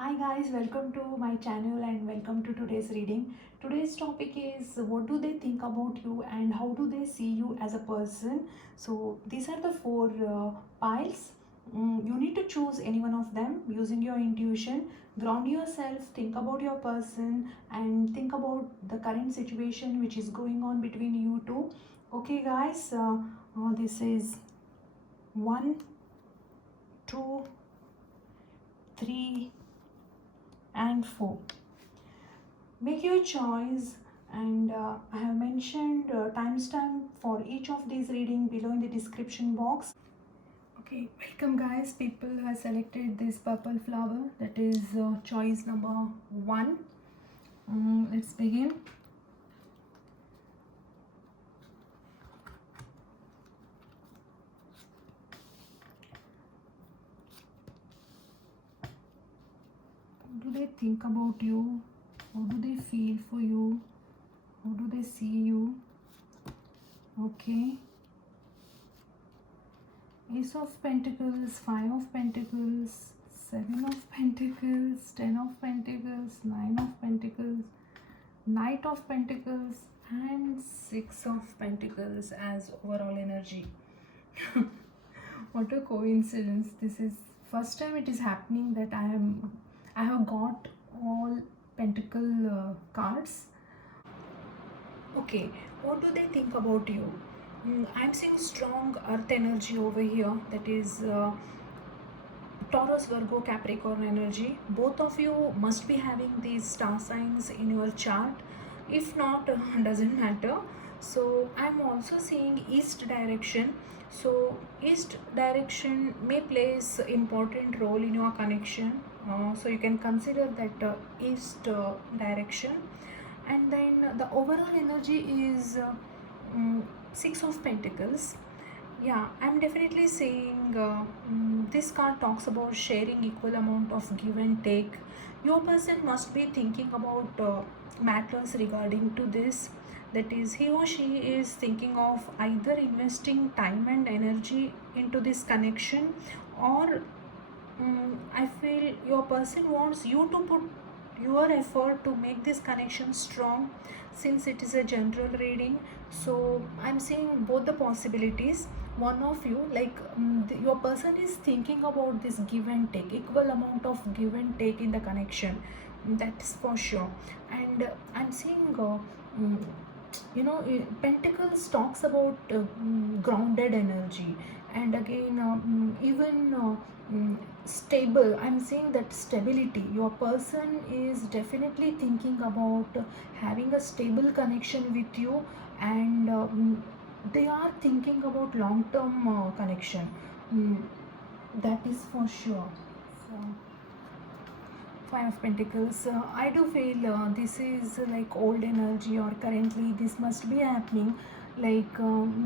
Hi guys, welcome to my channel and welcome to today's reading. Today's topic is what do they think about you and how do they see you as a person. So these are the four piles. You need to choose any one of them using your intuition. Ground yourself, think about your person and think about the current situation which is going on between you two. Okay guys, this is 1, 2, 3 and 4. Make your choice, and I have mentioned timestamp for each of these reading below in the description box. Okay, welcome guys. People have selected this purple flower, that is choice number 1. Let's begin. What do they think about you? How do they feel for you? How do they see you? Okay, Ace of Pentacles, 5 of Pentacles, 7 of Pentacles, 10 of Pentacles, 9 of Pentacles, Knight of Pentacles and 6 of Pentacles as overall energy. What a coincidence. This is first time it is happening that I have got all pentacle cards. Okay, what do they think about you? I'm seeing strong earth energy over here, that is Taurus, Virgo, Capricorn energy. Both of you must be having these star signs in your chart. If not, doesn't matter. So I'm also seeing east direction. So east direction may plays important role in your connection. So you can consider that east direction. And then the overall energy is 6 of Pentacles. Yeah, I'm definitely saying this card talks about sharing equal amount of give and take. Your person must be thinking about matters regarding to this. That is, he or she is thinking of either investing time and energy into this connection, or I feel your person wants you to put your effort to make this connection strong, since it is a general reading. So I'm seeing both the possibilities. One of you, like your person is thinking about this give and take, equal amount of give and take in the connection. That's for sure. And I'm seeing Pentacles talks about grounded energy, and again even stable. I'm saying that stability, your person is definitely thinking about having a stable connection with you, and they are thinking about long term connection. Mm, that is for sure. So, Five of Pentacles. I do feel this is like old energy, or currently this must be happening. Like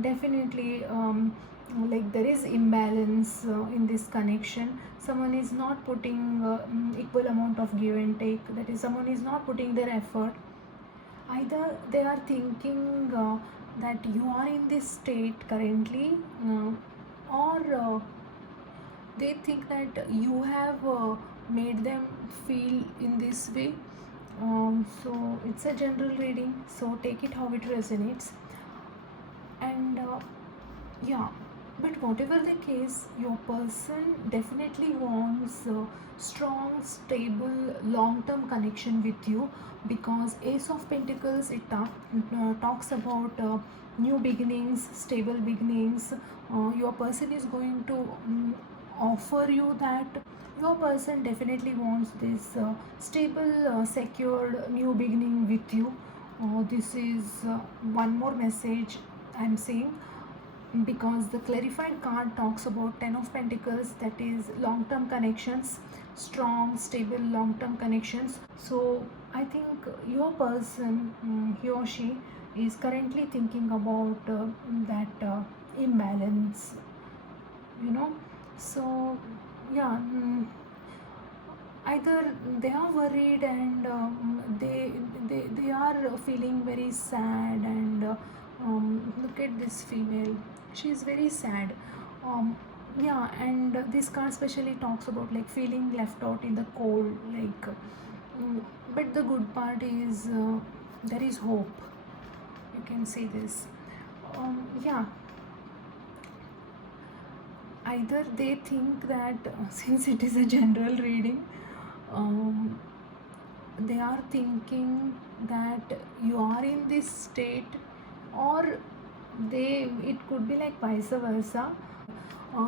definitely, like there is imbalance in this connection. Someone is not putting equal amount of give and take. That is, someone is not putting their effort. Either they are thinking that you are in this state currently, or they think that you have made them feel in this way. So it's a general reading, so take it how it resonates. And yeah, but whatever the case, your person definitely wants strong, stable, long-term connection with you, because Ace of Pentacles, it talks about new beginnings, stable beginnings. Your person is going to offer you that. Your person definitely wants this stable, secured new beginning with you. This is one more message I'm saying, because the clarified card talks about 10 of Pentacles, that is long term connections, strong, stable, long term connections. So I think your person, he or she, is currently thinking about that imbalance, you know. So yeah, either they are worried, and they are feeling very sad, and look at this female, she is very sad. Yeah, and this card especially talks about like feeling left out in the cold, like mm, but the good part is there is hope. You can see this. Yeah, either they think that since it is a general reading, um, they are thinking that you are in this state, or they it could be like vice versa.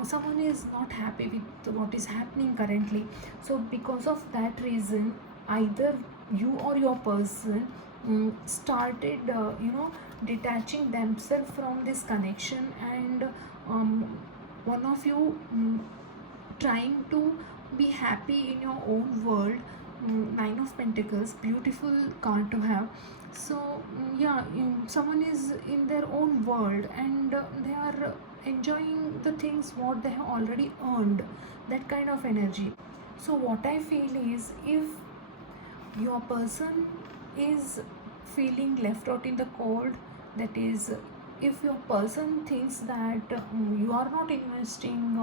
Someone is not happy with what is happening currently, so because of that reason, either you or your person started detaching themselves from this connection, and um, one of you trying to be happy in your own world. Nine of Pentacles, beautiful card to have. So yeah, someone is in their own world, and they are enjoying the things what they have already earned, that kind of energy. So what I feel is, if your person is feeling left out in the cold, that is, if your person thinks that you are not investing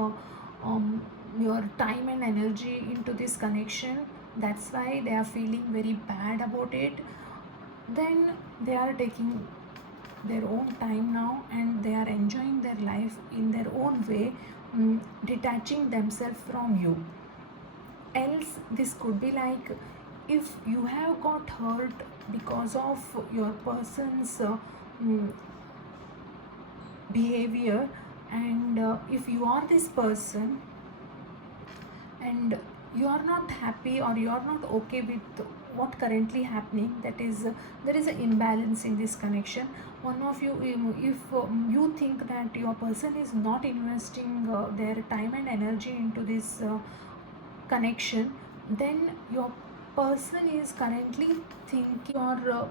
your time and energy into this connection, that's why they are feeling very bad about it, then they are taking their own time now, and they are enjoying their life in their own way, detaching themselves from you. Else this could be like, if you have got hurt because of your person's mm, behavior, and if you are this person and you are not happy, or you are not okay with what currently happening, that is there is an imbalance in this connection. One of you, if you think that your person is not investing their time and energy into this connection, then your person is currently thinking you're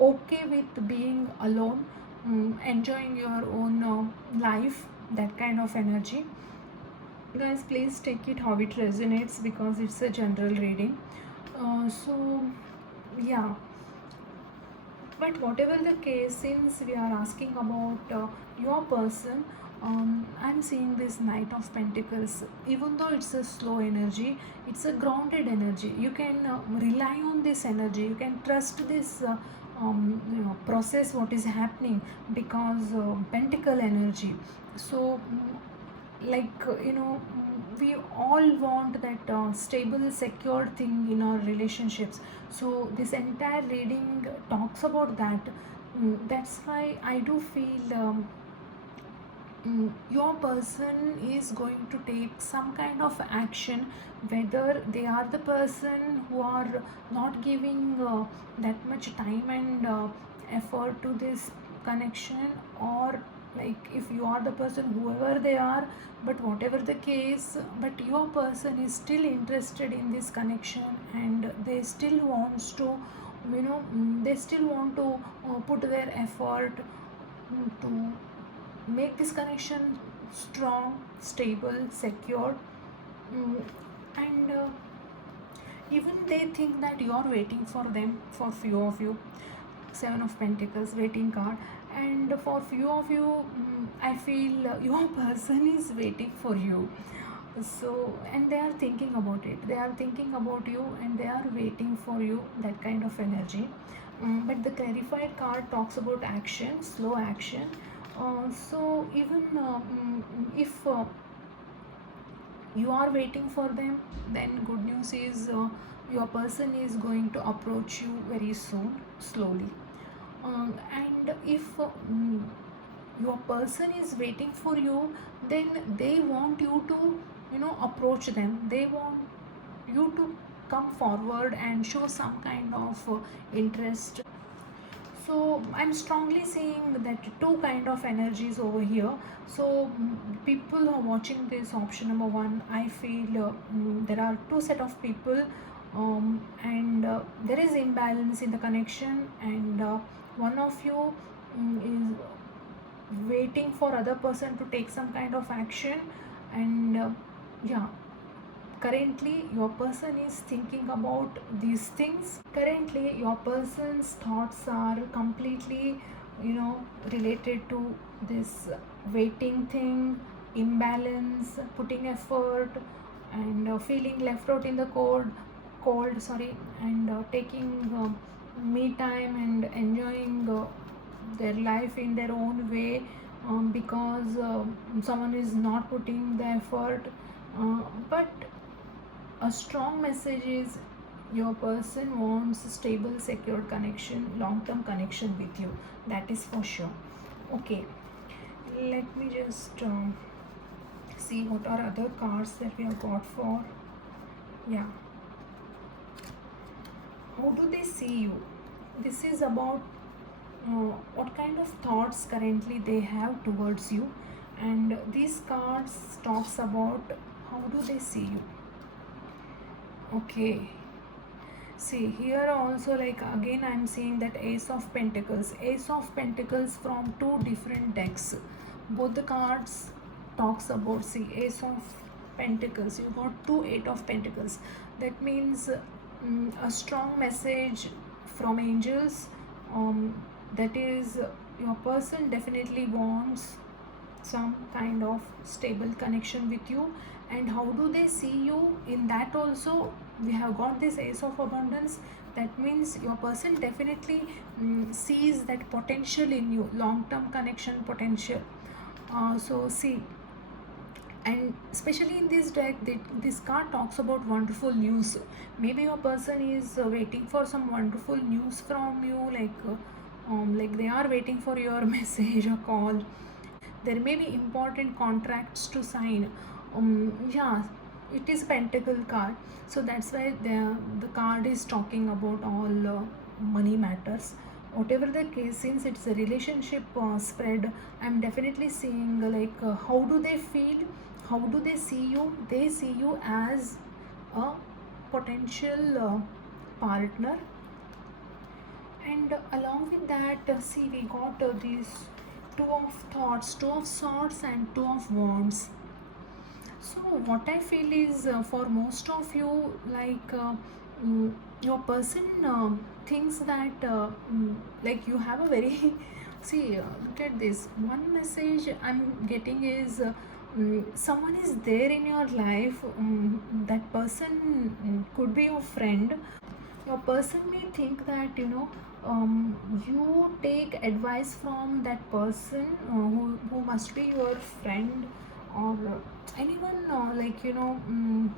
okay with being alone, enjoying your own life, that kind of energy. Guys, please take it how it resonates, because it's a general reading. So yeah, but whatever the case, since we are asking about your person, I'm seeing this Knight of Pentacles. Even though it's a slow energy, it's a grounded energy. You can rely on this energy. You can trust this process what is happening, because Pentacle energy. So we all want that stable, secure thing in our relationships. So this entire reading talks about that. That's why I do feel your person is going to take some kind of action, whether they are the person who are not giving that much time and effort to this connection, or like if you are the person, whoever they are, but whatever the case, but your person is still interested in this connection, and they still wants to they still want to put their effort to make this connection strong, stable, secure. Mm, and even they think that you are waiting for them, for few of you. Seven of Pentacles, waiting card. And for few of you, I feel your person is waiting for you. So, and they are thinking about it, they are thinking about you, and they are waiting for you, that kind of energy. But the clarified card talks about action, slow action. So even if you are waiting for them, then good news is your person is going to approach you very soon, slowly. And if your person is waiting for you, then they want you to approach them. They want you to come forward and show some kind of interest. So I'm strongly seeing that two kind of energies over here. So people who are watching this option number one, I feel there are two set of people, and there is imbalance in the connection, and one of you is waiting for other person to take some kind of action, and yeah, currently your person is thinking about these things. Currently your person's thoughts are completely related to this waiting thing, imbalance, putting effort, and feeling left out in the cold, sorry, and taking me time and enjoying their life in their own way, because someone is not putting the effort. But a strong message is your person wants stable, secure connection, long term connection with you. That is for sure. Okay, let me just see what are other cards that we have got for. Yeah, how do they see you? This is about what kind of thoughts currently they have towards you, and these cards talks about how do they see you. Okay, see here also, like again I'm seeing that Ace of Pentacles. Ace of Pentacles from two different decks. Both the cards talks about, see, Ace of Pentacles. You got two Eight of Pentacles. That means a strong message from angels. That is, your person definitely wants some kind of stable connection with you. And how do they see you? In that also we have got this Ace of Abundance. That means your person definitely sees that potential in you, long term connection potential. So see, and especially in this deck, this card talks about wonderful news. Maybe your person is waiting for some wonderful news from you, like they are waiting for your message or call. There may be important contracts to sign. Yeah, it is Pentacle card, so that's why the card is talking about all money matters. Whatever the case, since it's a relationship spread, I'm definitely seeing how do they feel, how do they see you? They see you as a potential partner. And along with that, see, we got these two of thoughts, two of swords, and two of wands. So what I feel is, for most of you, mm, your person thinks that like you have a very see, look at this. One message I'm getting is, someone is there in your life. That person could be your friend. Your person may think that, you take advice from that person, who must be your friend, or anyone,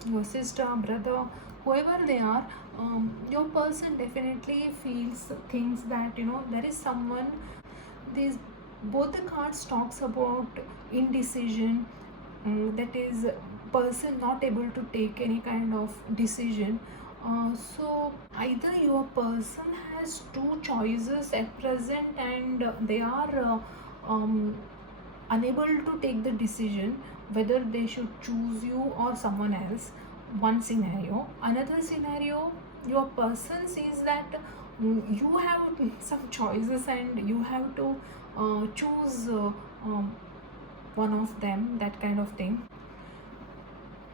your sister, brother, whoever they are. Your person definitely feels things that, there is someone. These both the cards talks about indecision. That is, person not able to take any kind of decision. So either your person has two choices at present, and they are unable to take the decision whether they should choose you or someone else. One scenario. Another scenario, your person sees that you have some choices and you have to choose one of them, that kind of thing.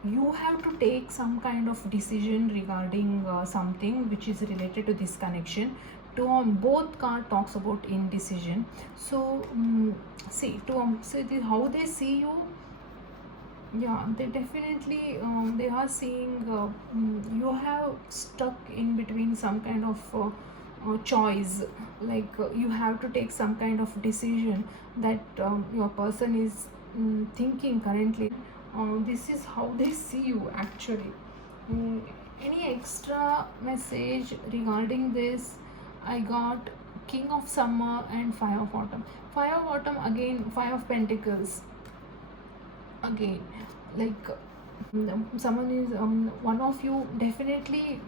You have to take some kind of decision regarding something which is related to this connection. To both card talks about indecision. So see, to so how they see you. Yeah, they definitely they are seeing you have stuck in between some kind of choice. You have to take some kind of decision that your person is thinking currently. This is how they see you actually. Mm, any extra message regarding this? I got King of Summer and Fire of Autumn. Fire of Autumn, again Five of Pentacles. Again, like someone is one of you definitely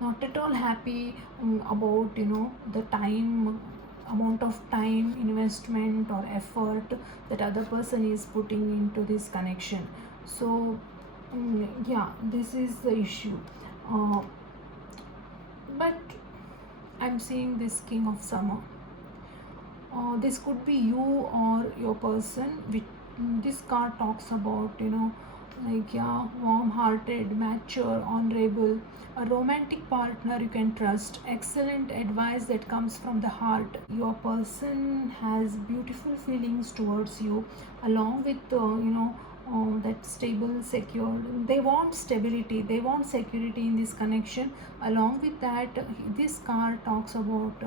not at all happy about, the time, amount of time investment or effort that other person is putting into this connection. So yeah, this is the issue. But I'm seeing this King of Summer. This could be you or your person. This card talks about, like, yeah, warm-hearted, mature, honorable, a romantic partner you can trust, excellent advice that comes from the heart. Your person has beautiful feelings towards you, along with that stable, secure. They want stability, they want security in this connection. Along with that, this card talks about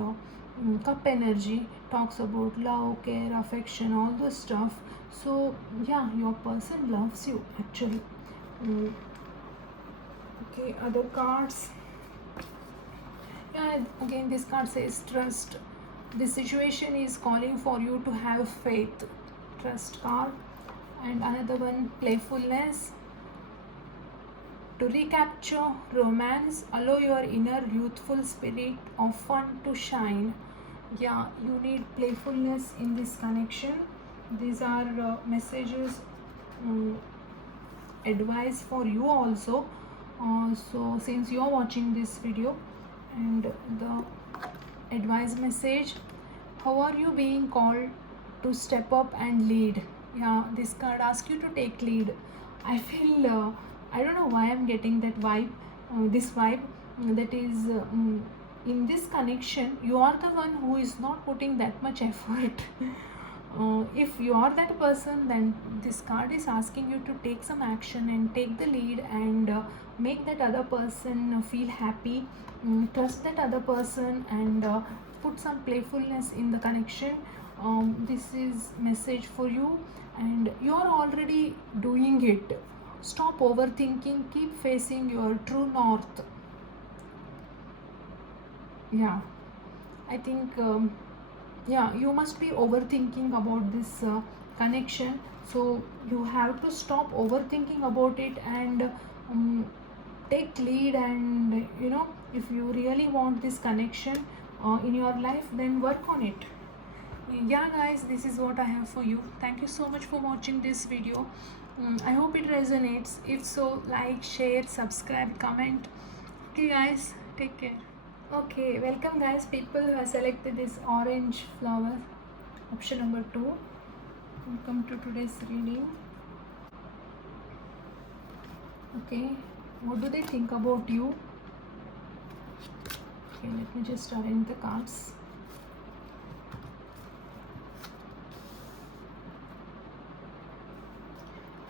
cup energy, talks about love, care, affection, all those stuff. So yeah, your person loves you actually. Mm, okay, other cards. Yeah, again this card says trust. This situation is calling for you to have faith. Trust card. And another one, playfulness. To recapture romance, allow your inner youthful spirit of fun to shine. Yeah, you need playfulness in this connection. These are messages, um, advice for you also. So since you are watching this video, and the advice message, how are you being called to step up and lead? Yeah, this card asks you to take lead. I feel I don't know why I'm getting that vibe, this vibe, that is in this connection you are the one who is not putting that much effort. If you are that person, then this card is asking you to take some action and take the lead, and make that other person feel happy. Trust that other person, and put some playfulness in the connection. This is message for you, and you are already doing it. Stop overthinking, keep facing your true north. Yeah, I think yeah, you must be overthinking about this connection. So you have to stop overthinking about it, and um, take lead. And if you really want this connection in your life, then work on it. Yeah guys, this is what I have for you. Thank you so much for watching this video. I hope it resonates. If so, like, share, subscribe, comment. Okay guys, take care. Okay, welcome guys, people who have selected this orange flower, option number 2. Welcome to today's reading. Okay, what do they think about you? Okay, let me just arrange the cards.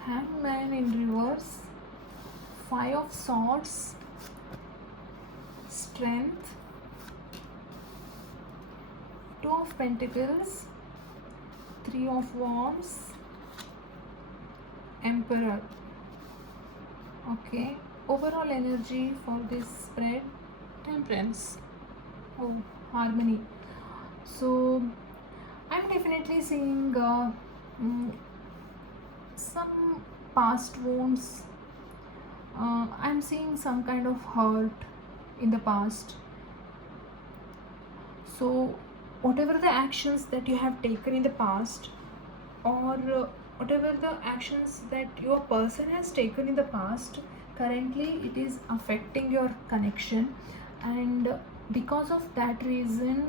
Hangman in reverse, 5 of swords, strength, 2 of pentacles, 3 of wands, emperor. Okay, overall energy for this spread, temperance. Oh, harmony. So I'm definitely seeing some past wounds. I'm seeing some kind of hurt in the past. So whatever the actions that you have taken in the past, or whatever the actions that your person has taken in the past, currently it is affecting your connection. And because of that reason,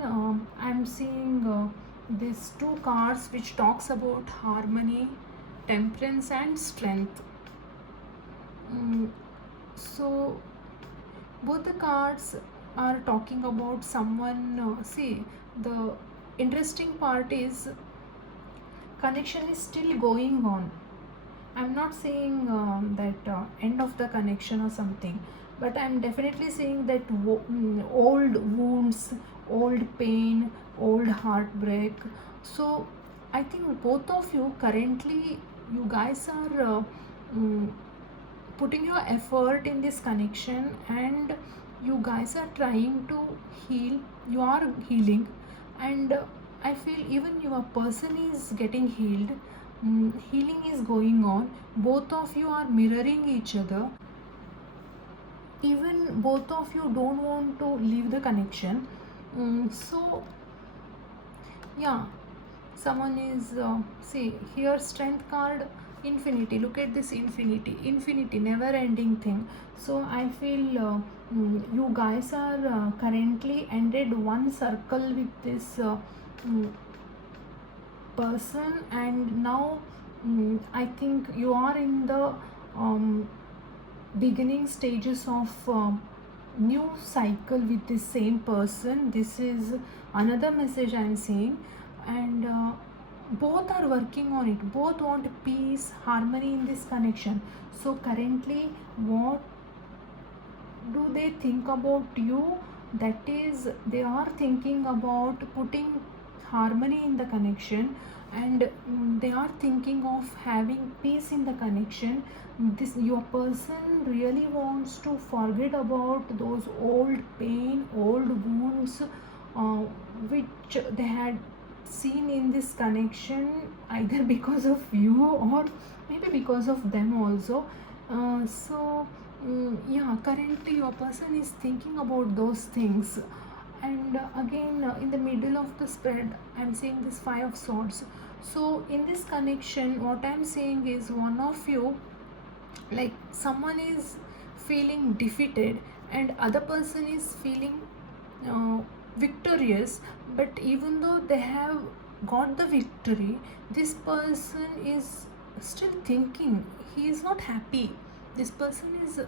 I'm seeing these 2 cards which talks about harmony, temperance and strength. So both the cards are talking about someone. See, the interesting part is connection is still going on. I'm not saying that end of the connection or something, but I'm definitely saying that old wounds, old pain, old heartbreak. So I think both of you currently, you guys are mm, putting your effort in this connection, and you guys are trying to heal. You are healing, and I feel even your person is getting healed. Healing is going on. Both of you are mirroring each other. Even both of you don't want to leave the connection. So yeah, someone is see here, strength card, infinity. Look at this infinity, infinity, never ending thing. So I feel you guys are currently ended one circle with this mm, person, and now I think you are in the um, beginning stages of new cycle with the same person. This is another message I'm seeing. And both are working on it, both want peace, harmony in this connection. So currently, what do they think about you? That is, they are thinking about putting harmony in the connection, and they are thinking of having peace in the connection. This, your person really wants to forget about those old pain, old wounds, uh, which they had seen in this connection, either because of you or maybe because of them also. Yeah, currently your person is thinking about those things. And again, in the middle of the spread, I'm seeing this Five of Swords. So in this connection, what I'm saying is, one of you, like someone is feeling defeated and other person is feeling uh, victorious. But even though they have got the victory, this person is still thinking, he is not happy. This person is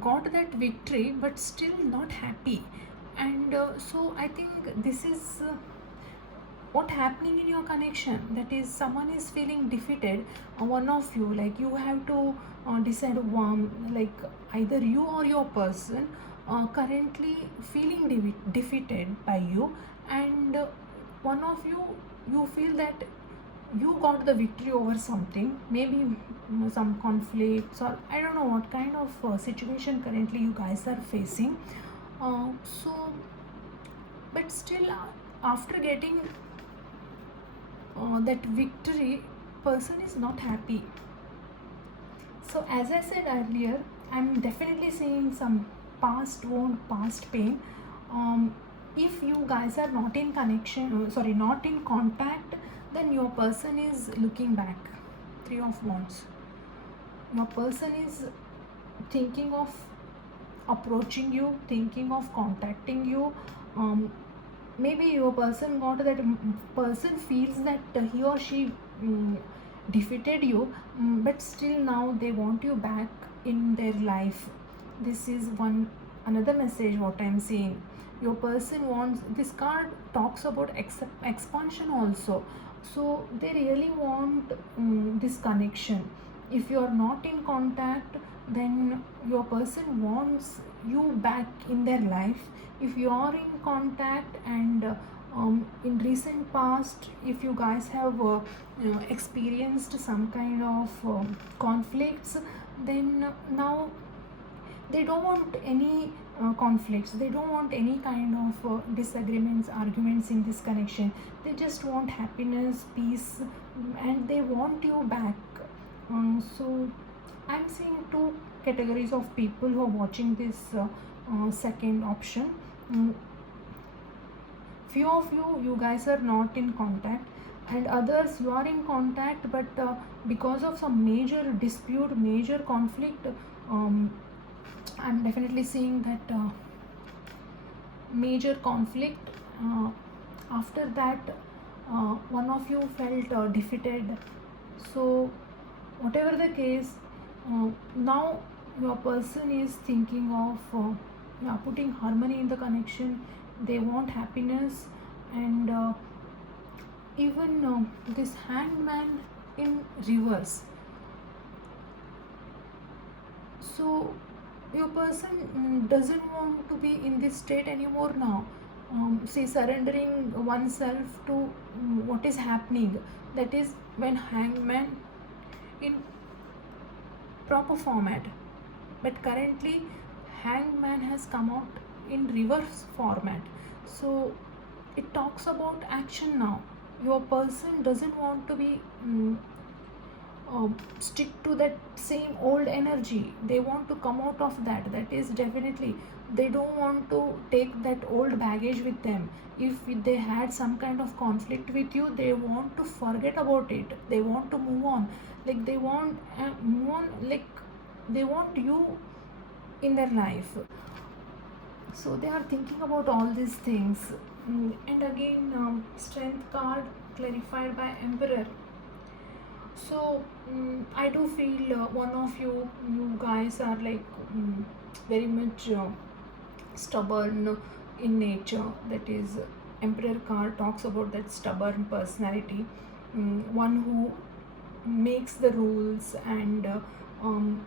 got that victory but still not happy. And so I think this is what happening in your connection, that is someone is feeling defeated. One of you, like you have to decide one, like either you or your person currently feeling defeated by you. And one of you, you feel that you got the victory over something, maybe some conflicts, or I don't know what kind of situation currently you guys are facing. So but still, after getting that victory, person is not happy. So as I said earlier, I'm definitely seeing some past wound, past pain. If you guys are not in connection, sorry, not in contact, then your person is looking back. Three of Wands. Your person is thinking of approaching you, thinking of contacting you. Maybe your person got that, person feels that he or she defeated you, but still now they want you back in their life. This is one another message what I'm seeing. Your person wants, this card talks about expansion also. So they really want this connection. If you are not in contact, then your person wants you back in their life. If you are in contact, and in recent past, if you guys have experienced some kind of conflicts, then now they don't want any conflicts, they don't want any kind of disagreements, arguments in this connection. They just want happiness, peace, and they want you back. So I'm seeing two categories of people who are watching this second option. Few of you guys are not in contact, and others you are in contact, but because of some major dispute, major conflict, I'm definitely seeing that major conflict. After that, one of you felt defeated. So whatever the case, now your person is thinking of yeah, putting harmony in the connection. They want happiness. And even this Hangman in reverse. So your person doesn't want to be in this state anymore now. See, surrendering oneself to what is happening. That is when Hangman in proper format. But currently, Hangman has come out in reverse format. So it talks about action now. Your person doesn't want to be stick to that same old energy. They want to come out of that. That is definitely, they don't want to take that old baggage with them. If they had some kind of conflict with you, they want to forget about it, they want to move on. Like they want move on, like they want you in their life. So they are thinking about all these things. And again, strength card clarified by Emperor. So I do feel one of you guys are like very much stubborn in nature. That is, Emperor card talks about that stubborn personality, one who makes the rules and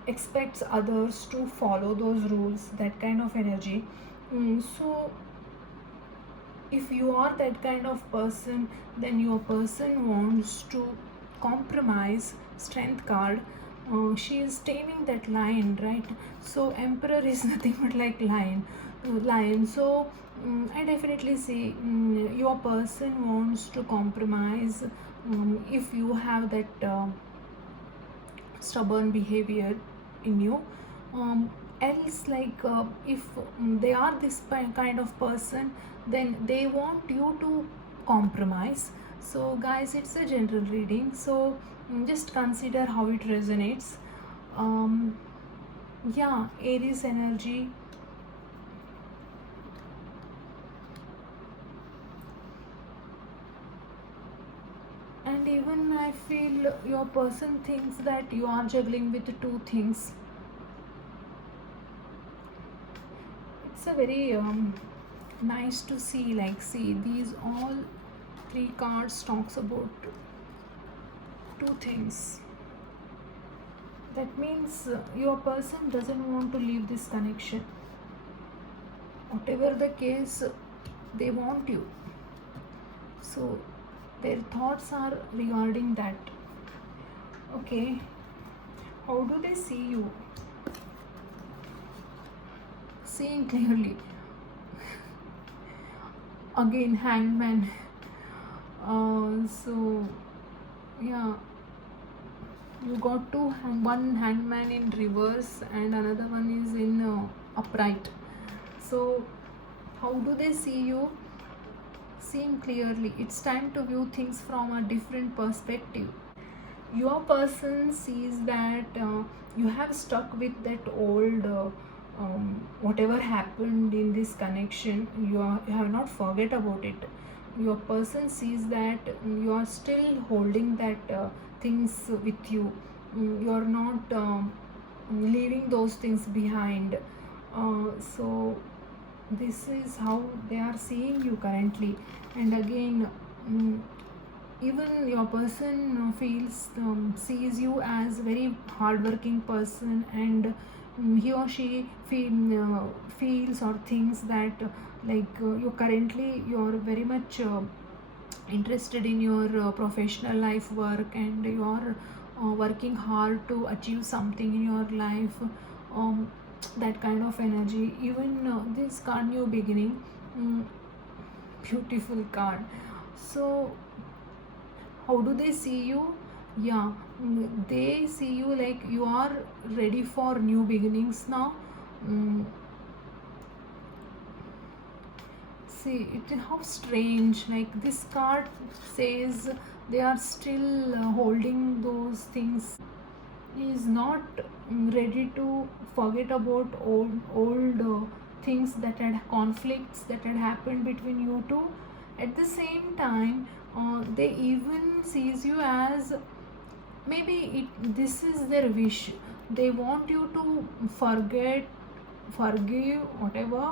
expects others to follow those rules, that kind of energy. So if you are that kind of person, then your person wants to compromise. Strength card, she is taming that lion, right? So emperor is nothing but like lion. So I definitely see your person wants to compromise. If you have that stubborn behavior in you, else like if they are this kind of person, then they want you to compromise. So guys, it's a general reading, so just consider how it resonates. um, yeah, Aries energy. And even I feel your person thinks that you are juggling with two things. It's a very nice to see, like, see, these all three cards talks about two things. That means your person doesn't want to leave this connection. Whatever the case, they want you. So their thoughts are regarding that. Okay, how do they see you? Seeing clearly. Again, hangman. So yeah, you got two one hangman in reverse and another one is in upright. So how do they see you? Seeing clearly. It's time to view things from a different perspective. Your person sees that you have stuck with that old whatever happened in this connection. You have not forget about it. Your person sees that you are still holding that things with you. You are not leaving those things behind. So this is how they are seeing you currently. And again, even your person feels sees you as very hardworking person, and he or she feels or thinks that you currently you're very much interested in your professional life work, and you're working hard to achieve something in your life. um, that kind of energy. Even this card, new beginning, mm, beautiful card. So how do they see you? Yeah, they see you like you are ready for new beginnings now. mm, See it, how strange, like this card says they are still holding those things. He is not ready to forget about old things, that had conflicts that had happened between you two. At the same time, they even sees you as, maybe this is their wish. They want you to forget, forgive, whatever.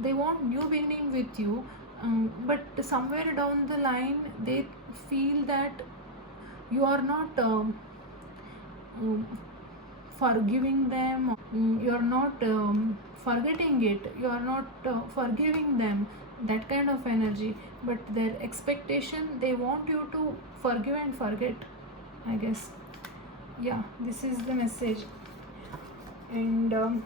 They want new beginning with you. But somewhere down the line they feel that you are not um, forgiving them. You're not forgetting it, you're not forgiving them, that kind of energy. But their expectation, they want you to forgive and forget, I guess. Yeah, this is the message. And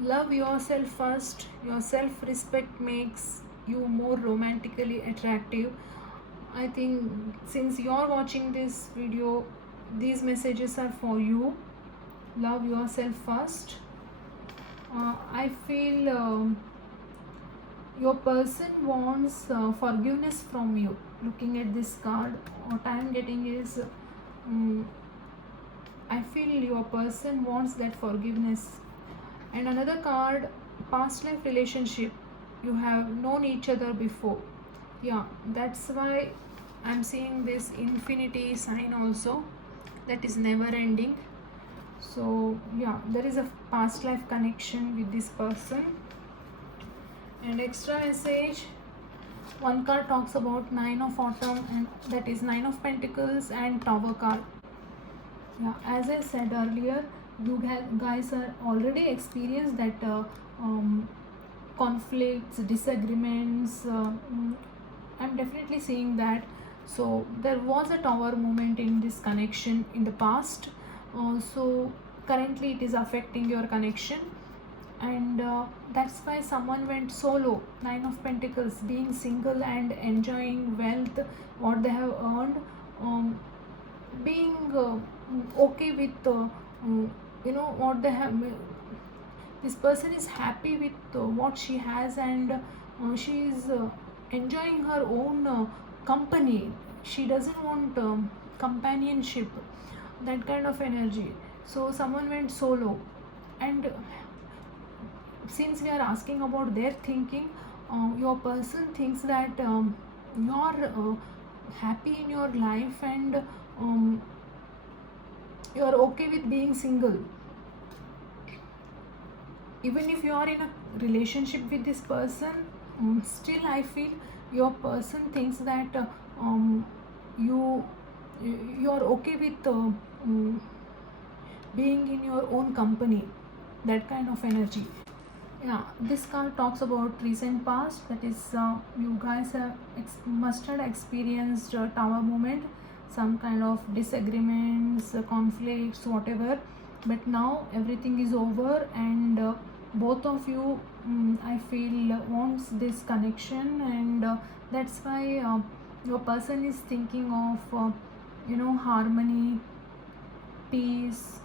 love yourself first. Your self respect makes you more romantically attractive. I think since you're watching this video, these messages are for you. Love yourself first. I feel your person wants forgiveness from you. Looking at this card, what I am getting is, um, I feel your person wants that forgiveness. And another card, past life relationship. You have known each other before. Yeah, that's why I'm seeing this infinity sign also, that is never ending. So yeah, there is a past life connection with this person. And extra message, one card talks about Nine of Autumn, and that is Nine of Pentacles and Tower card. Yeah, as I said earlier, you guys are already experienced that conflicts, disagreements. I'm definitely seeing that. So there was a tower moment in this connection in the past. So currently it is affecting your connection, and that's why someone went solo. Nine of Pentacles, being single and enjoying wealth, what they have earned, being okay with what they have. This person is happy with what she has, and she is enjoying her own company. She doesn't want companionship, that kind of energy. So someone went solo, and since we are asking about their thinking, your person thinks that you're happy in your life, and you're okay with being single. Even if you are in a relationship with this person, still I feel your person thinks that you are okay with being in your own company, that kind of energy. Yeah, this card talks about recent past, that is you guys have must have experienced tower moment, some kind of disagreements, conflicts, whatever, but now everything is over, and both of you, I feel, wants this connection, and that's why your person is thinking of harmony, peace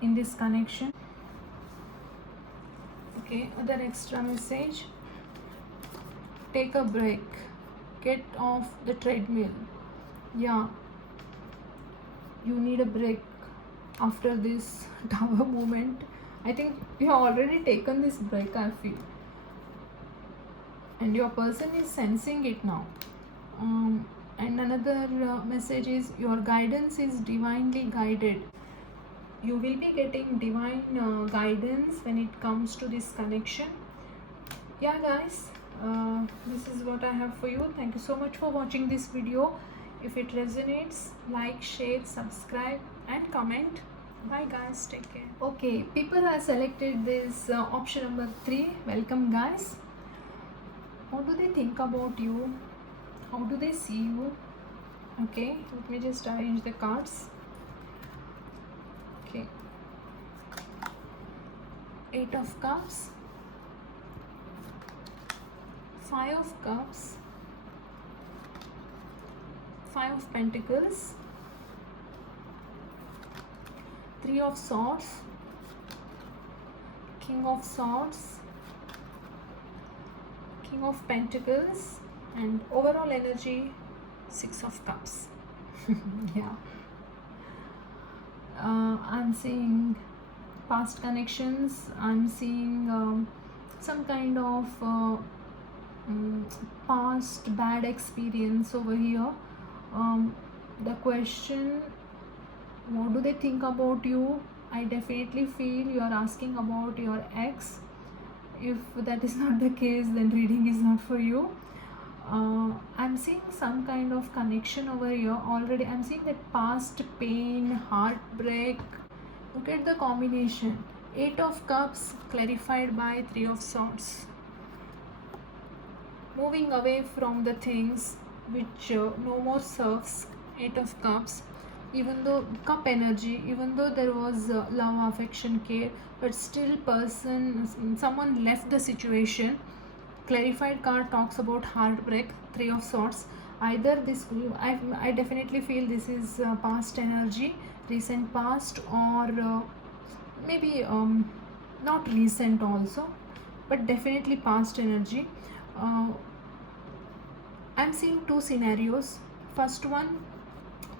in this connection. Okay, other extra message, take a break, get off the treadmill. Yeah, you need a break after this tower moment. I think you have already taken this break, I feel, and your person is sensing it now. And another message is, your guidance is divinely guided. You will be getting divine guidance when it comes to this connection. Yeah guys, this is what I have for you. Thank you so much for watching this video. If it resonates, like, share, subscribe and comment. Bye guys, take care. Okay, people have selected this option number 3. Welcome guys. What do they think about you? How do they see you? Okay, let me just arrange the cards. Okay, 8 of Cups, 5 of Cups, 5 of Pentacles, 3 of Swords, King of Swords, King of Pentacles, and overall energy 6 of Cups. Yeah. I'm seeing past connections. I'm seeing some kind of past bad experience over here. The question, what do they think about you? I definitely feel you are asking about your ex. If that is not the case, then reading is not for you. I'm seeing some kind of connection over here already. I'm seeing that past pain, heartbreak. Look at the combination, 8 of Cups clarified by 3 of Swords. Moving away from the things which no more serves, 8 of Cups. Even though cup energy, even though there was love, affection, care, but still someone left the situation. Clarified card talks about heartbreak, 3 of Swords. Either this, I definitely feel this is past energy, recent past, or maybe not recent also, but definitely past energy. I'm seeing 2 scenarios. First one,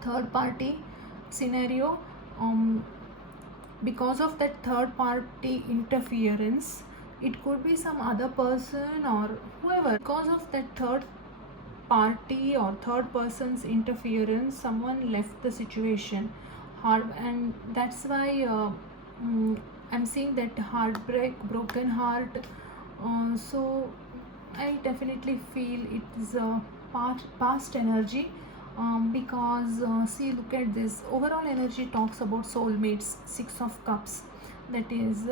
third party scenario. Because of that third party interference, it could be some other person or whoever. Because of that third party or third person's interference, someone left the situation hard, and that's why mm, I'm seeing that heartbreak, broken heart. So I definitely feel it is a past energy, because see, look at this. Overall energy talks about soulmates, Six of Cups. That is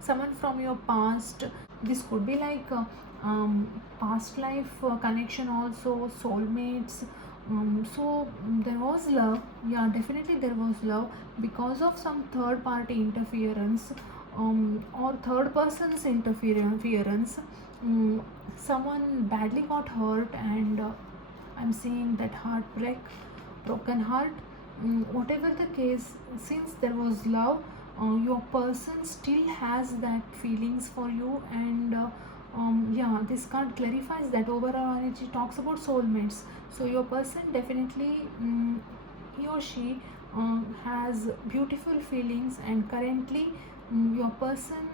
someone from your past. This could be like past life connection, also soulmates. So there was love. Yeah, definitely there was love because of some third party interference, or third person's interference. um, Someone badly got hurt, and I'm seeing that heartbreak, broken heart. Whatever the case, since there was love, your person still has that feelings for you, and yeah, this card clarifies that overall energy talks about soulmates. So your person definitely, he or she has beautiful feelings, and currently your person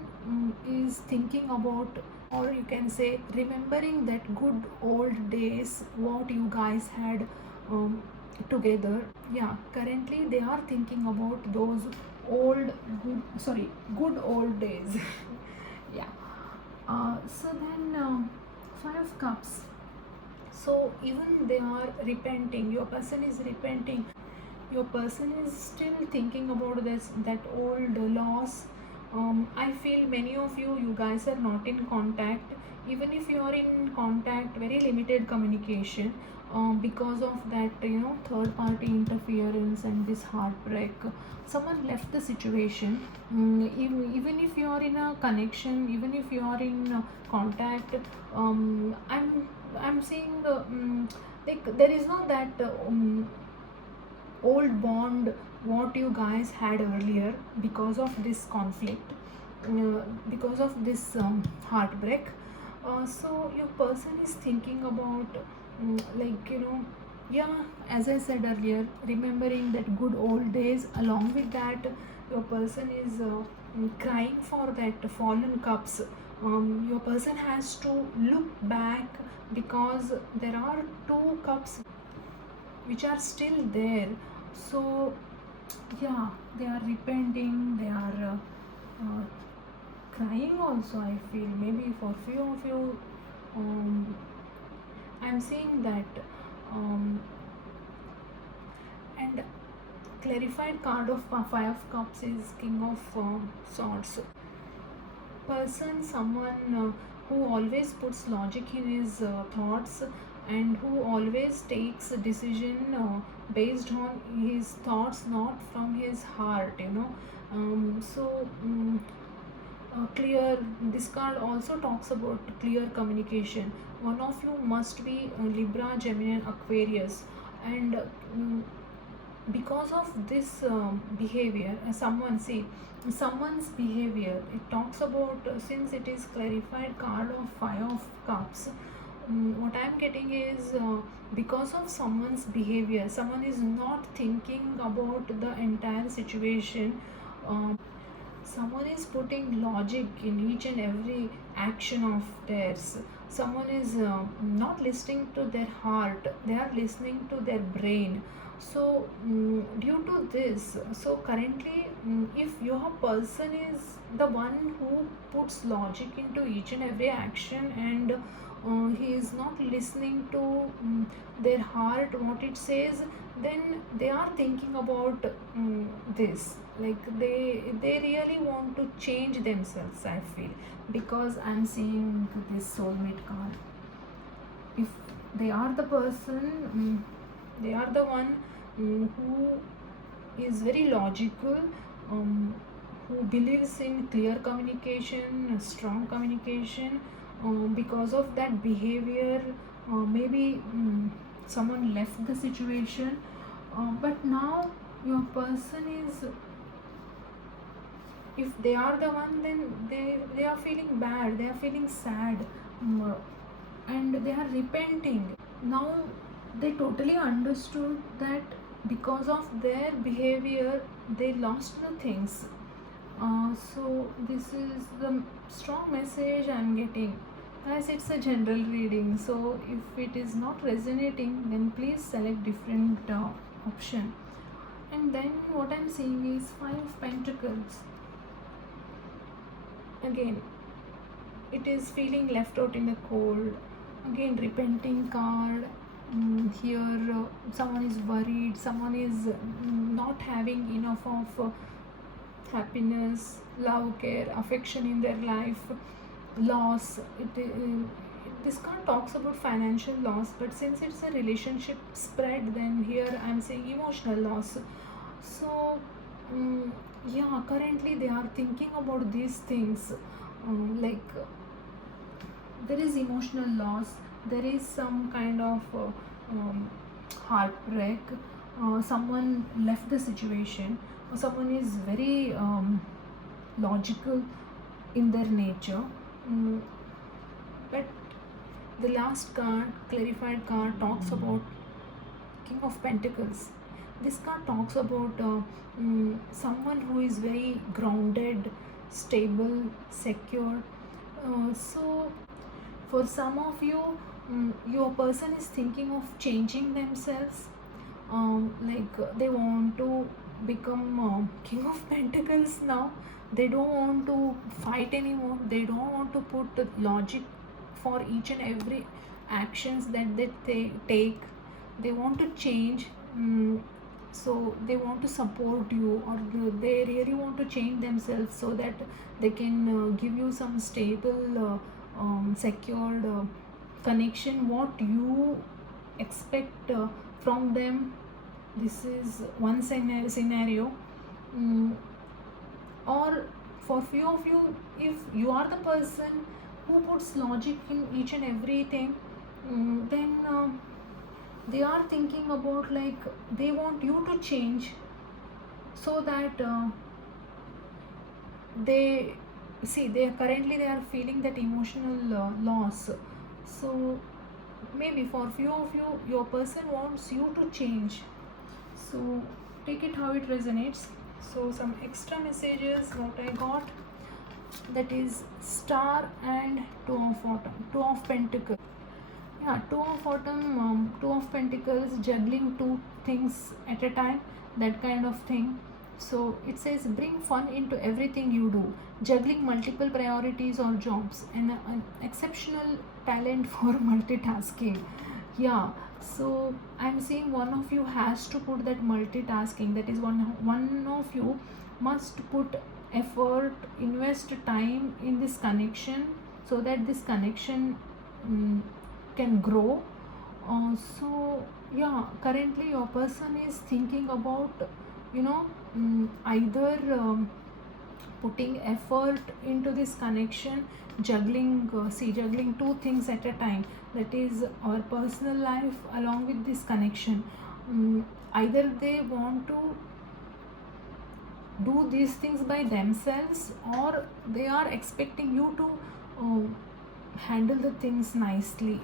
is thinking about, or you can say remembering that good old days what you guys had um, together. Yeah, currently they are thinking about those old good old days. Yeah. So then, Five of Cups. So even they are repenting, your person is repenting, your person is still thinking about this, that old loss. I feel many of you guys are not in contact. Even if you are in contact, very limited communication, because of that, third party interference and this heartbreak. Someone left the situation. Even if you are in a connection, even if you are in contact, I'm seeing like there is no that old bond what you guys had earlier, because of this conflict, because of this heartbreak. So your person is thinking about, like, yeah, as I said earlier, remembering that good old days. Along with that, your person is crying for that fallen cups. Your person has to look back, because there are two cups which are still there. So yeah, they are repenting, they are uh, crying also, I feel. Maybe for few of you, um, I'm seeing that. And clarified card of Five of Cups is King of Swords. Person, someone who always puts logic in his thoughts, and who always takes a decision based on his thoughts, not from his heart. Clear, this card also talks about clear communication. One of you must be Libra, Gemini and Aquarius, and because of this behavior, someone's behavior, it talks about, since it is clarified card of Five of Cups. What I'm getting is, because of someone's behavior, someone is not thinking about the entire situation. Someone is putting logic in each and every action of theirs. Someone is not listening to their heart, they are listening to their brain. So due to this, so currently, if your person is the one who puts logic into each and every action, and he is not listening to their heart what it says, then they are thinking about this, like they really want to change themselves, I feel, because I'm seeing this soulmate card. If they are the person, they are the one who is very logical, who believes in clear communication, strong communication. Because of that behavior, maybe someone left the situation, but now your person is, if they are the one, then they are feeling bad, they are feeling sad, and they are repenting now. They totally understood that because of their behavior they lost the things. So this is the strong message I'm getting. as it's a general reading, so if it is not resonating, then please select different option. And then what I'm seeing is Five of Pentacles. Again, it is feeling left out in the cold. Again, repenting card. Here someone is worried, someone is not having enough of happiness, love, care, affection in their life. Loss, this card talks about financial loss, but since it's a relationship spread, then here I'm saying emotional loss. So yeah, currently they are thinking about these things, like there is emotional loss, there is some kind of heartbreak, someone left the situation, or someone is very logical in their nature. Mm, but the last card, clarified card, talks about King of Pentacles. This card talks about someone who is very grounded, stable, secure. So for some of you, your person is thinking of changing themselves, they want to become King of Pentacles now. They don't want to fight anymore, they don't want to put the logic for each and every actions that they take. They want to change. So they want to support you, or they really want to change themselves so that they can give you some stable, secured connection what you expect from them. This is one scenario. Mm, or for few of you, if you are the person who puts logic in each and everything, then they are thinking about, like, they want you to change so that they they are feeling that emotional loss. So maybe for few of you, your person wants you to change. So take it how it resonates. So some extra messages what I got, that is Star and Two of Autumn, Two of Pentacles. Yeah, Two of Autumn, Two of Pentacles, juggling two things at a time, that kind of thing. So it says bring fun into everything you do, juggling multiple priorities or jobs, and an exceptional talent for multitasking. Yeah, so I'm seeing one of you has to put that multitasking. That is one of you must put effort, invest time in this connection so that this connection um, can grow. So yeah, currently your person is thinking about, either putting effort into this connection, juggling two things at a time, that is our personal life along with this connection. Either they want to do these things by themselves, or they are expecting you to handle the things nicely.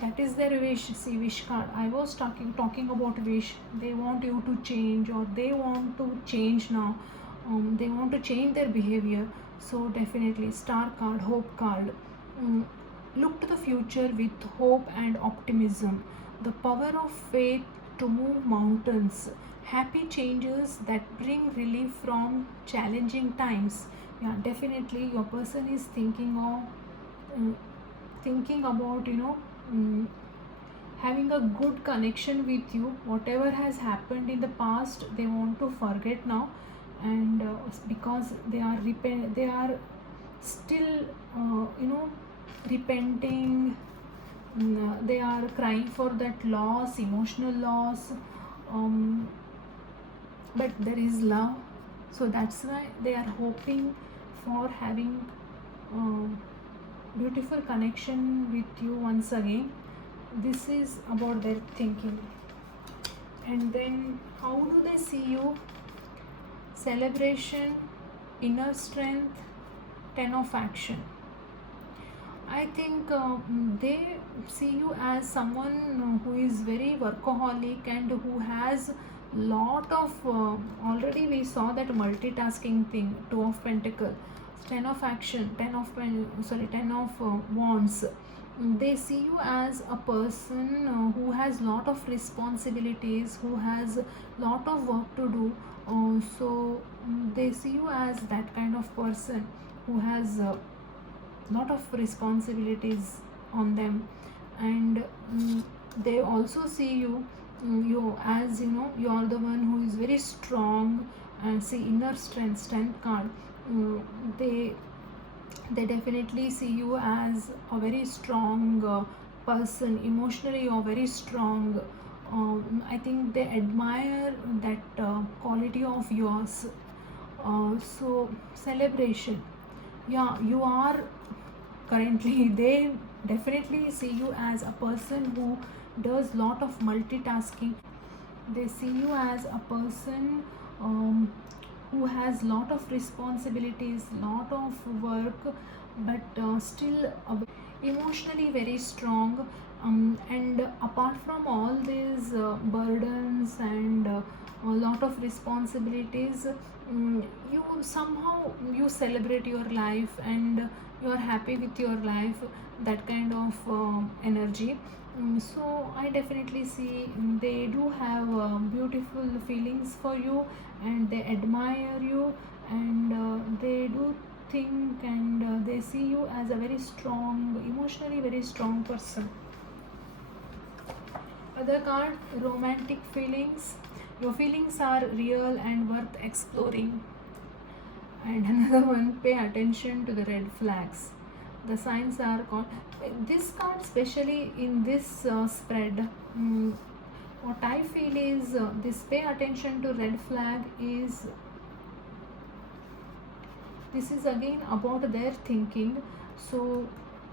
That is their wish. See, wish card, I was talking about wish. They want you to change, or they want to change now. They want to change their behavior. So definitely Star card, hope card. Look to the future with hope and optimism, the power of faith to move mountains, happy changes that bring relief from challenging times. Yeah, definitely your person is thinking of thinking about, having a good connection with you. Whatever has happened in the past, they want to forget now. And because they are still repenting. They are crying for that loss, emotional loss. um, but there is love, so that's why they are hoping for having beautiful connection with you once again. This is about their thinking. And then how do they see you? Celebration, inner strength, Ten of Action. I think they see you as someone who is very workaholic and who has lot of already we saw that multitasking thing, Two of Pentacle. Ten of action, ten of wands. They see you as a person who has lot of responsibilities, who has lot of work to do. They see you as that kind of person who has lot of responsibilities on them. And they also see you, you as, you are the one who is very strong. And see, inner strength card. Mm, they they definitely see you as a very strong person. Emotionally you're very strong. I think they admire that quality of yours. So celebration, yeah, you are currently they definitely see you as a person who does lot of multitasking. They see you as a person who has lot of responsibilities, lot of work, but still emotionally very strong. And apart from all these burdens and a lot of responsibilities, you somehow you celebrate your life and you are happy with your life, that kind of energy. So I definitely see they do have beautiful feelings for you, and they admire you, and they do think, and they see you as a very strong, emotionally very strong person. Other card, romantic feelings. Your feelings are real and worth exploring. And another one, pay attention to the red flags. The signs are called. This card, especially in this spread, what I feel is this pay attention to red flag is, this is again about their thinking. So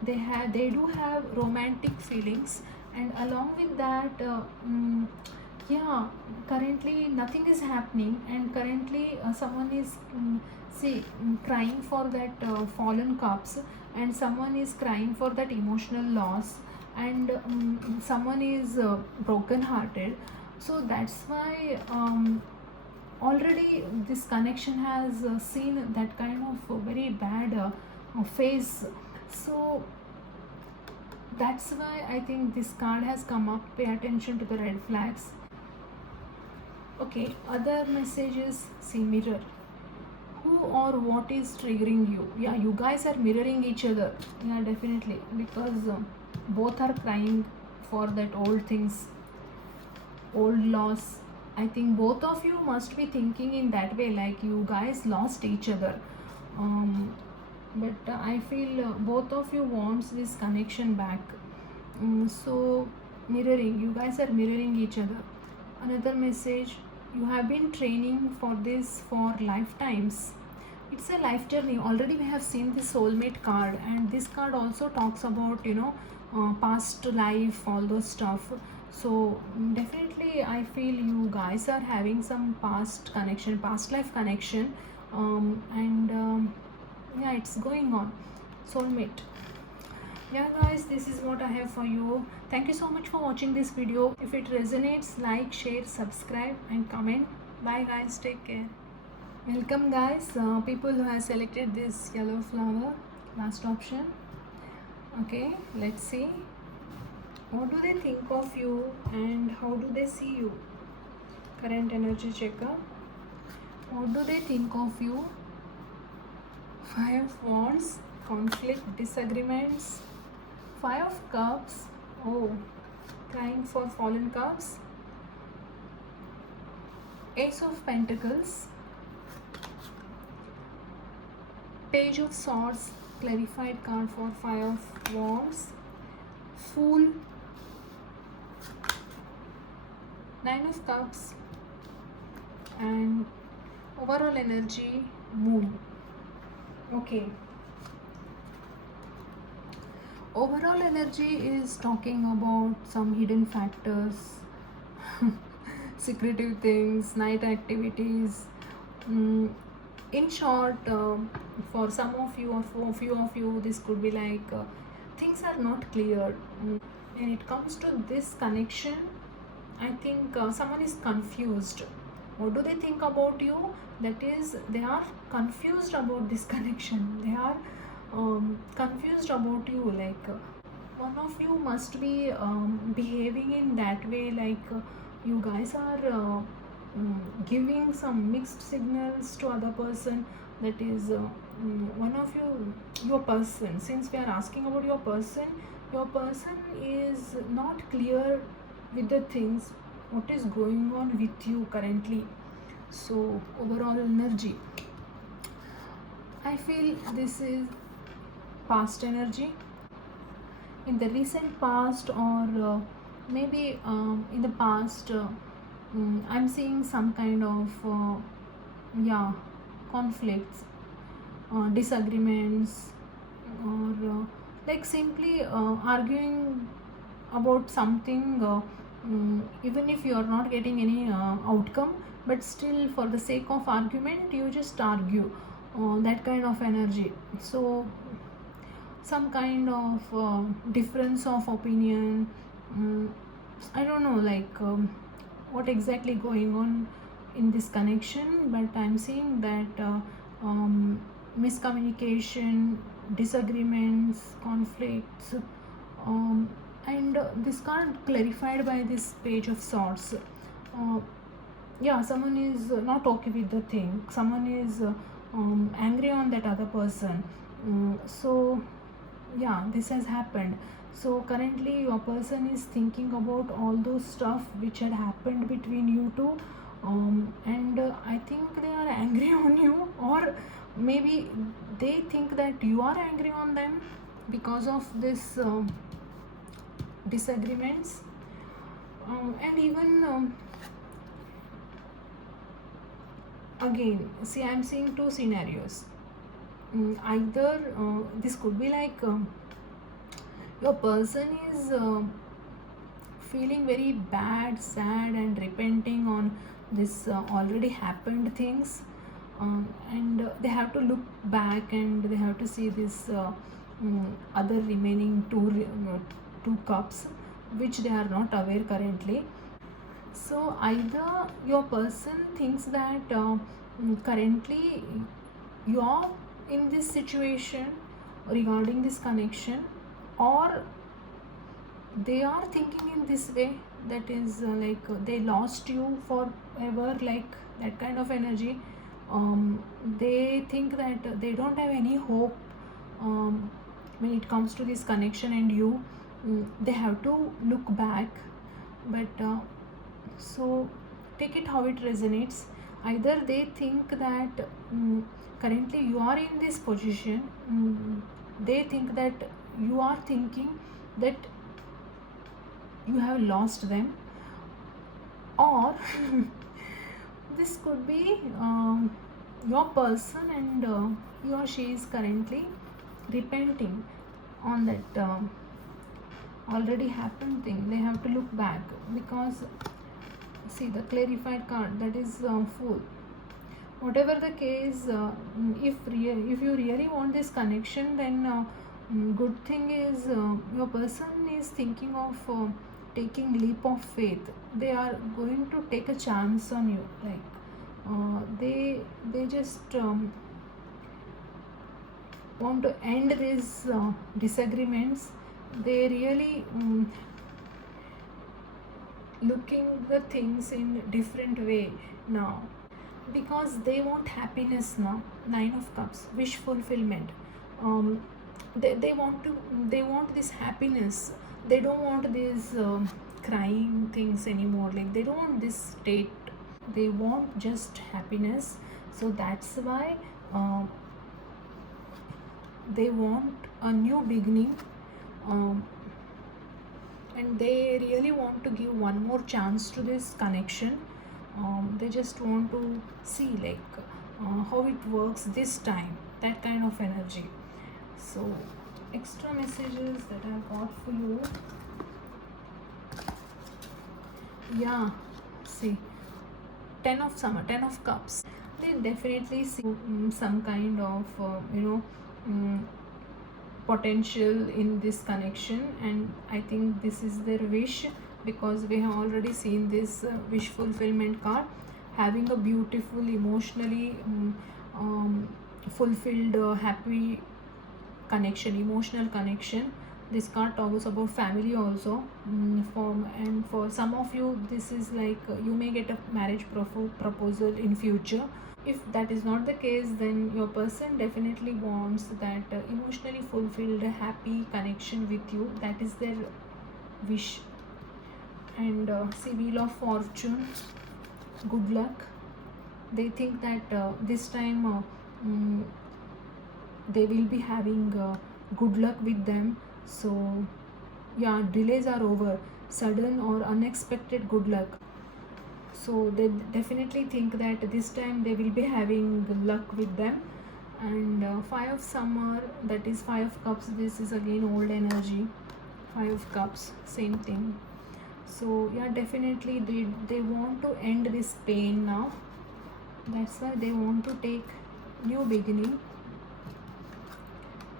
they do have romantic feelings, and along with that, yeah, currently nothing is happening, and currently someone is crying for that fallen cups, and someone is crying for that emotional loss, and someone is broken hearted. So that's why already this connection has seen that kind of very bad phase. So that's why I think this card has come up. Pay attention to the red flags. Okay, other messages. See, mirror. Who or what is triggering you? Yeah, you guys are mirroring each other. Yeah, definitely, because both are crying for that old things, old loss. I think both of you must be thinking in that way, like you guys lost each other. Um, but I feel both of you wants this connection back. So mirroring, you guys are mirroring each other. Another message, you have been training for this for lifetimes. It's a life journey. Already we have seen the soulmate card, and this card also talks about, past life, all those stuff. So definitely I feel you guys are having some past connection, past life connection. And yeah, it's going on. Soulmate. Yeah guys, this is what I have for you. Thank you so much for watching this video. If it resonates, like, share, subscribe and comment. Bye guys, take care. Welcome guys, people who have selected this yellow flower, last option. Okay, let's see what do they think of you and how do they see you. Current energy checker. What do they think of you? Five of Wands, conflict, disagreements. Five of Cups. Oh, crying for fallen cups. Ace of Pentacles. Page of Swords, clarified card for Five of Wands. Fool. Nine of Cups. And overall energy, Moon. Okay. Overall energy is talking about some hidden factors, secretive things, night activities. In short, for some of you or for a few of you, this could be like things are not clear. When it comes to this connection, I think someone is confused. What do they think about you? That is, they are confused about this connection. They are confused about you. Like one of you must be behaving in that way, like you guys are giving some mixed signals to other person. That is one of you, your person, since we are asking about your person is not clear with the things what is going on with you currently. So overall energy, I feel this is past energy. In the recent past, or maybe in the past, I'm seeing some kind of yeah, conflicts, disagreements, or like simply arguing about something, even if you are not getting any outcome, but still for the sake of argument you just argue, that kind of energy. So some kind of difference of opinion, um, I don't know, like what exactly going on in this connection, but I'm seeing that miscommunication, disagreements, conflicts, um, and this can't clarified by this page of swords. Yeah, someone is not okay with the thing, someone is angry on that other person. So yeah, this has happened. So currently your person is thinking about all those stuff which had happened between you two, and I think they are angry on you, or maybe they think that you are angry on them because of this disagreements. And even again, see, I'm seeing two scenarios. Either this could be like your person is feeling very bad, sad, and repenting on this already happened things, and they have to look back and they have to see this other remaining two cups which they are not aware currently. So either your person thinks that currently you're in this situation regarding this connection, or they are thinking in this way, that is like they lost you forever, like that kind of energy. They think that they don't have any hope when it comes to this connection and you. They have to look back, but so take it how it resonates. Either they think that currently you are in this position, they think that you are thinking that you have lost them, or this could be your person, and he or she is currently repenting on that already happened thing. They have to look back because see the clarified card, that is Fool. Whatever the case, if you really want this connection, then good thing is your person is thinking of taking leap of faith. They are going to take a chance on you, like they just want to end these disagreements. They really looking the things in different way now, because they want happiness now. Nine of Cups, wish fulfillment. They want this happiness. They don't want these crying things anymore, like they don't want this state. They want just happiness. So that's why they want a new beginning, and they really want to give one more chance to this connection. They just want to see like how it works this time, that kind of energy. So extra messages that I got for you. Yeah, see, 10 of Summer, 10 of Cups. They definitely see some kind of potential in this connection, and I think this is their wish, because we have already seen this wish fulfillment card. having a beautiful, emotionally fulfilled, happy connection, emotional connection. This card talks about family also. For some of you, this is like you may get a marriage proposal in future. If that is not the case, then your person definitely wants that emotionally fulfilled, happy connection with you. That is their wish. And see, Wheel of Fortune, good luck. They think that this time they will be having good luck with them. So yeah, delays are over, sudden or unexpected good luck. So they definitely think that this time they will be having luck with them. And Five of Summer, that is Five of Cups. This is again old energy. Five of Cups, same thing. So yeah, definitely they want to end this pain now. That's why they want to take new beginning.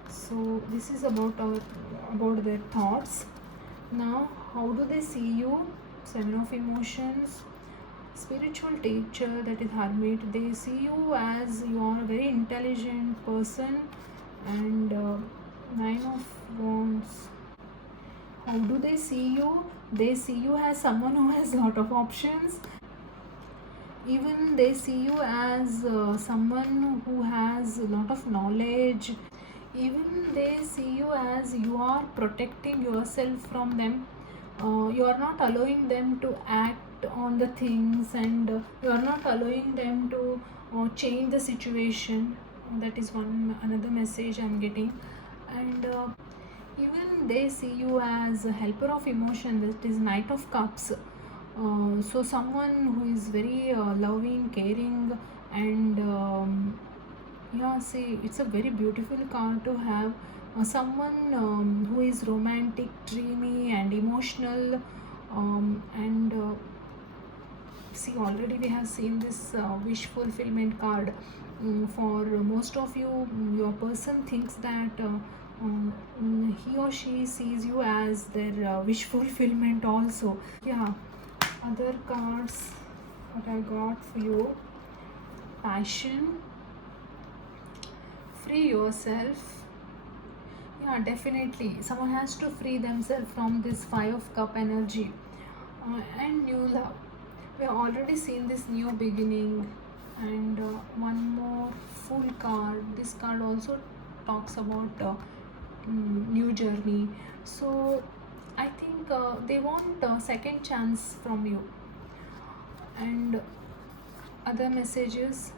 So this is about their thoughts. Now, how do they see you? Seven of Emotions, spiritual teacher, that is Hermit. They see you as you are a very intelligent person. And Nine of Wands. How do they see you? They see you as someone who has lot of options. Even they see you as someone who has a lot of knowledge. Even they see you as you are protecting yourself from them. You are not allowing them to act on the things, and you are not allowing them to change the situation. That is one another message I'm getting. And even they see you as a helper of emotion. That is Knight of Cups. So someone who is very loving, caring, and yeah, see, it's a very beautiful card to have. Someone who is romantic, dreamy, and emotional. And See, already we have seen this wish fulfillment card. For most of you, your person thinks that he or she sees you as their wish fulfillment also. Yeah, other cards what I got for you: passion, free yourself. Yeah, definitely someone has to free themselves from this Five of Cup energy. And new love, we have already seen this new beginning. And one more full card. This card also talks about new journey. So I think they want a second chance from you. And other messages: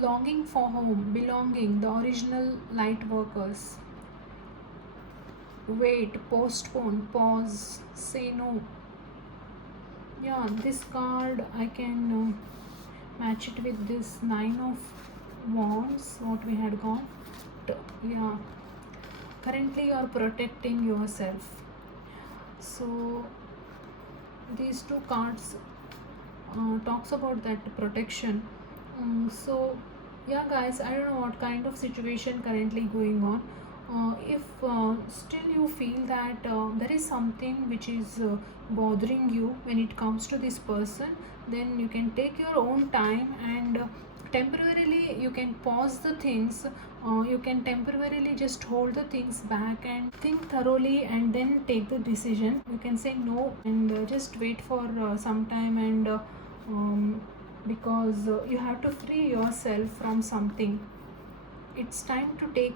longing for home, belonging, the original light workers. Wait, postpone, pause, say no. Yeah, this card I can match it with this Nine of Wands, what we had got. Yeah, currently you are protecting yourself. So these two cards talks about that protection. So yeah, guys, I don't know what kind of situation currently going on. If still you feel that there is something which is bothering you when it comes to this person, then you can take your own time, and temporarily you can pause the things. You can temporarily just hold the things back and think thoroughly, and then take the decision. You can say no, and just wait for some time. And because you have to free yourself from something. It's time to take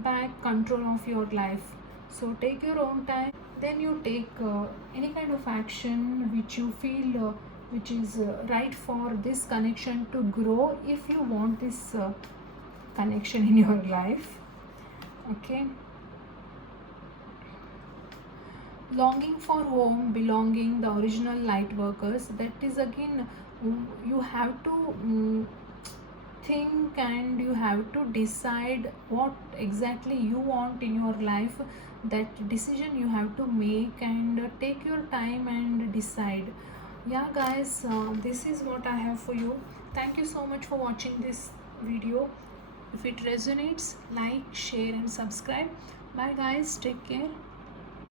back control of your life. So take your own time, then you take any kind of action which you feel which is right for this connection to grow, if you want this connection in your life. Okay, longing for home, belonging, the original light workers. That is again, you have to think, and you have to decide what exactly you want in your life. That decision you have to make, and take your time and decide. Yeah, guys, this is what I have for you. Thank you so much for watching this video. If it resonates, like, share, and subscribe. Bye, guys. Take care.